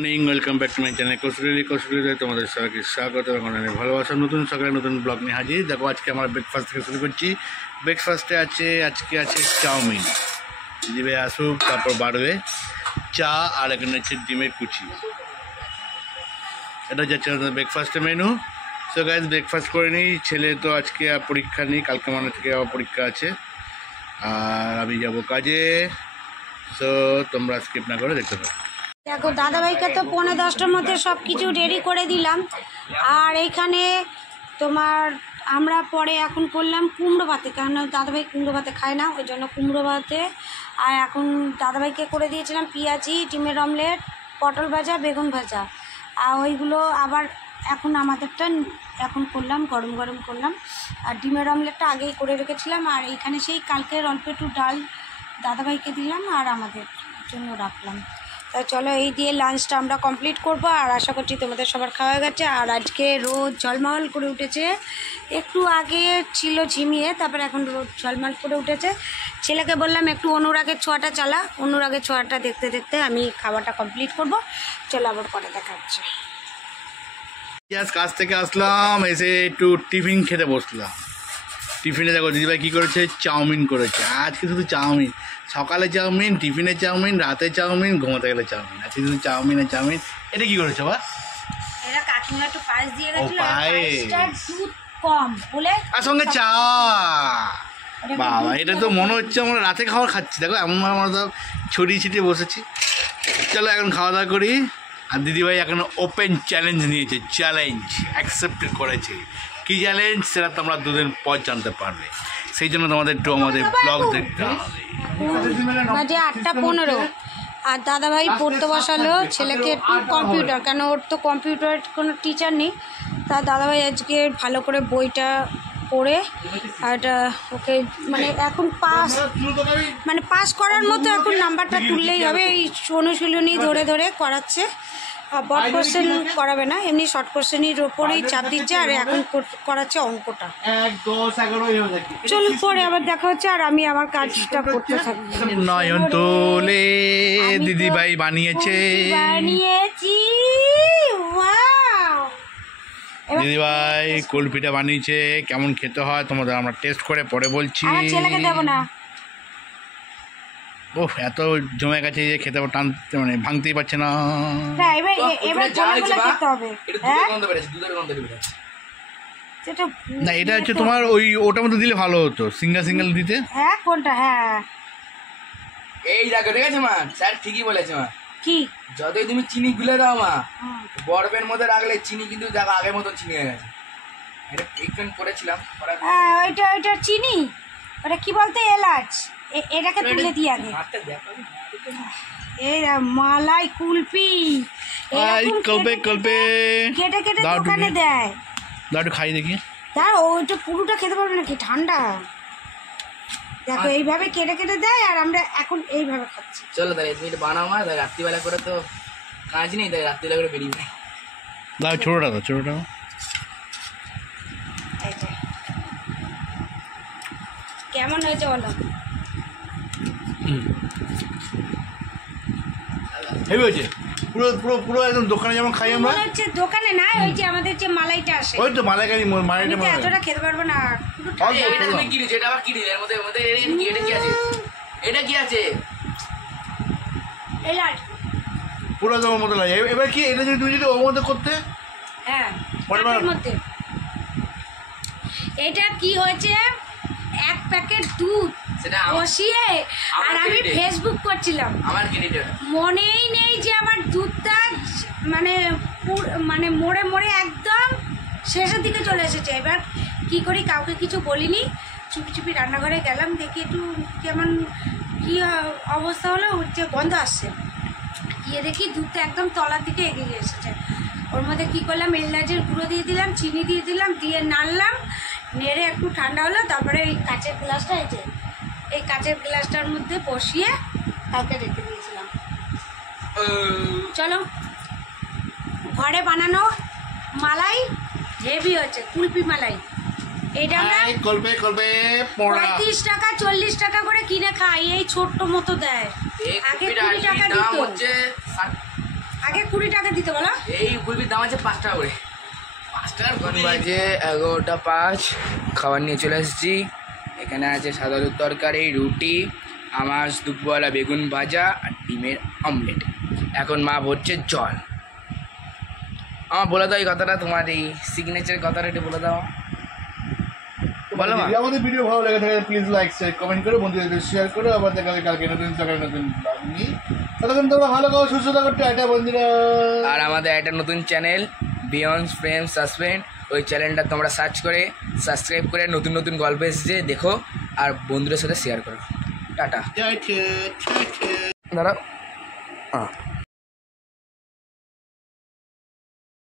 Morning, welcome back to my channel কৌশলী। তোমাদের সবাইকে স্বাগত এবং অনেক ভালোবাসা। নতুন সকালে নতুন ব্লগ নিয়ে হাজির। দেখো আজকে আমরা ব্রেকফাস্ট থেকে শুরু করছি। ব্রেকফাস্টে আজকে আছে চাউমিন, দিবে আসুক, তারপর বাড়বে চা, আর এখানে হচ্ছে ডিমের কুচি। এটা হচ্ছে আমাদের ব্রেকফাস্টের মেনু। সো গাইজ ব্রেকফাস্ট করে নিই। ছেলে তো আজকে পরীক্ষা নেই, কালকে মানে থেকে আবার পরীক্ষা আছে, আর আমি যাব কাজে। সো তোমরা স্কিপ না করে দেখতে পারো। দেখো দাদাভাইকে তো 9:30টার মধ্যে সব কিছু রেডি করে দিলাম। আর এইখানে তোমার আমরা পরে এখন করলাম কুমড়ো ভাতে, কারণ দাদাভাই কুমড়ো ভাতে খায় না, ওই জন্য কুমড়ো ভাতে। আর এখন দাদাভাইকে করে দিয়েছিলাম পেঁয়াজি, ডিমের অমলেট, পটল ভাজা, বেগুন ভাজা। আর ওইগুলো আবার এখন আমাদেরটা এখন করলাম, গরম গরম করলাম। আর ডিমের অমলেটটা আগেই করে রেখেছিলাম। আর এইখানে সেই কালকের অল্প একটু ডাল দাদাভাইকে দিলাম আর আমাদের জন্য রাখলাম। তা চলো এই দিয়ে লাঞ্চটা আমরা কমপ্লিট করব। আর আশা করছি তোমাদের সবার খাওয়া গেছে। আর আজকে রোদ ঝলমল করে উঠেছে, একটু আগে ছিল ঝিমিয়ে, তারপরে এখন রোদ ঝলমল করে উঠেছে। ছেলেকে বললাম একটু অনুরাগের ছোঁয়াটা চালা, অনুরাগের ছোঁয়াটা দেখতে দেখতে আমি খাওয়াটা কমপ্লিট করব। চলো আবার পরে দেখা হচ্ছে। কাজ থেকে আসলাম, এসে একটু টিফিন খেতে বসলাম। টিফিনে দেখো দিদিভাই কী করেছে, চাউমিন করেছে। আজকে শুধু চাউমিন, সকালে চাউমিন, টিফিনে চাউমিন, রাতে চাউমিন, ঘুমাতে গেলে চাউমিন। আজকে শুধু চাউমিন। এটা কি করেছে বা? এটা কাকিমা একটু পায়েস দিয়ে গেছিল, পায়েসটা দুধ কম বলে, আর সঙ্গে চা। বাবা, এটা তো মনে হচ্ছে আমরা রাতে খাবার খাচ্ছি। দেখো এমন আমরা তো ছড়িয়ে ছিটিয়ে বসেছি। চলো এখন খাওয়া দাওয়া করি। আর দিদিভাই এখন ওপেন চ্যালেঞ্জ নিয়েছে, চ্যালেঞ্জ অ্যাকসেপ্ট করেছে। কী চ্যালেঞ্জ সেটা তোমরা দুদিন পর জানতে পারবে। সেই জন্য তোমাদের একটু আমাদের ব্লগ দেখতে হবে। বাজে 8:15। আর দাদাভাই পড়তে বসালো ছেলেকে একটু কম্পিউটার, কেন ওর তো কম্পিউটার কোনো টিচার নেই। তা দাদাভাই আজকে ভালো করে বইটা পড়ে আর এটা ওকে মানে এখন পাস করার মতো এখন নাম্বারটা তুললেই হবে। এই অনুশীলনী ধরে ধরে করাচ্ছে। বড় কোশ্চেন করাবে না, এমনি শর্ট কোশ্চেনের ওপরেই চাপ দিচ্ছে। আর এখন করাচ্ছে অঙ্কটা। চলো পরে আবার দেখা হচ্ছে। আর আমি আমার কাজটা করতে থাকি। নয়ন তোলে দিদিভাই বানিয়েছি। দিদিভাই কুলপিটা বানিয়েছে, কেমন খেতে হয় তোমাদের আমরা টেস্ট করে পরে বলছি। ছেলেকে দেবো না। ও এত জমে গেছে যে খেতে টানতে মানে ভাঙতেই পারছে না। না এটা হচ্ছে তোমার ওই ওটার মধ্যে দিলে ভালো হতো, সিঙ্গেল দিতে। হ্যাঁ কোনটা? হ্যাঁ এই দেখো, ঠিক আছে মা, স্যার ঠিকই বলেছে মা। কি যতই তুমি চিনি গুলে দাও মা, বরফের মধ্যে রাখলে চিনি কিন্তু দেখো আগের মতো চিনি হয়ে গেছে। এটা একটু করেছিলাম। ওইটা চিনি, ওটা কি বলতে এলাচ। এটাকে তুলে দিই আগে। মালাই কুলপি কেটে কেটে দোকানে দেয়। দাঁড়ু খাই দেখি। দাঁড়া, ওইটা পুরোটা খেতে পারবে নাকি, ঠান্ডা। দেখো এইভাবে কেটে কেটে দেয় আর আমরা এখন এইভাবে খাচ্ছি। চলো তাহলে তুমি এটা বানাও মা, রাত্রিবেলা করে তো কাজ নেই, তাই রাত্রিবেলা করে বেরিয়ে যায়। দাও ছোটোটা দাও, ছোটোটা। কেমন হয়েছে বলো? হেভি হয়েছে, পুরো পুরো পুরো একদম দোকানে যেমন খাই আমরা। হচ্ছে দোকানে না, ওই যে আমাদের যে মালাইটা আসে, ওই তো মালাইকারি। মালাইটা এতটা খেতে পারবো না। এটা তুমি কি দিয়েছো? এটা আবার কি দিলে? এর মধ্যে এটা কি আছে? এটা কি আছে? এলাচ পুরো তোমার মতো লাগে। এবার কি এটা যদি তুমি যদি ওর মধ্যে করতে, হ্যাঁ এর মধ্যে। এটা কি হয়েছে, এক প্যাকেট দুধ বসিয়ে আর আমি ফেসবুক করছিলাম, আমার ক্রেডিট মনেই নেই যে আমার দুধটা মানে মোড়ে মোড়ে একদম শেষের দিকে চলে এসেছে। এবার কি করি, কাউকে কিছু বলিনি, চুপি চুপি রান্নাঘরে গেলাম, দেখি একটু কেমন কি অবস্থা হলো, যে গন্ধ আসছে। গিয়ে দেখি দুধটা একদম তলার দিকে এগিয়ে এসেছে। ওর মধ্যে কী করলাম, এলাচের গুঁড়ো দিয়ে দিলাম, চিনি দিয়ে দিলাম, দিয়ে নাড়লাম, নেড়ে একটু ঠান্ডা হলো। তারপরে এই কাঁচের গ্লাসটা এই কাঁচের গ্লাসটার মধ্যে বসিয়ে কালকে রেখে দিয়েছিলাম। চলো ঘরে বানানো মালাই হেভি হচ্ছে, কুলপি মালাই। এটা আমরা 35 টাকা 40 টাকা করে কিনে খাই, এই ছোট্ট মতো দেয়। আগে 20 টাকা দিত, আগে 20 টাকা দিতে বলো। এই ফুলপির দাম আছে 5 টাকা করে। 5 টাকার বাজে 11:05। খাবার নিয়ে চলে এসেছি। এখানে আছে সাদা আলুর তরকারি, রুটি, আমার দুপুরবেলা বেগুন ভাজা আর ডিমের অমলেট। এখন মা ভরছে জল। আমার বলে দাও এই কথাটা, তোমার এই সিগনেচার কথাটা একটু বলে দাও। বলো মা। যদি আমাদের ভিডিও ভালো লেগে থাকে প্লিজ লাইক শেয়ার কমেন্ট করে বন্ধুদের শেয়ার করো। আবার দেখা হবে কালকে নতুন সকালে নতুন ব্লগ নিয়ে। ততক্ষণ তোমরা ভালো খাও, সুস্থ থাকো, টাটা বন্ধুরা। আর আমাদের একটা নতুন চ্যানেল বিয়ন্ড ফ্রেম সাসপেন্ড, ওই চ্যানেলটা তোমরা সার্চ করে সাবস্ক্রাইব করে নতুন নতুন গল্প এসেছে দেখো আর বন্ধুদের সাথে শেয়ার করো। টাটা। দাঁড়াও।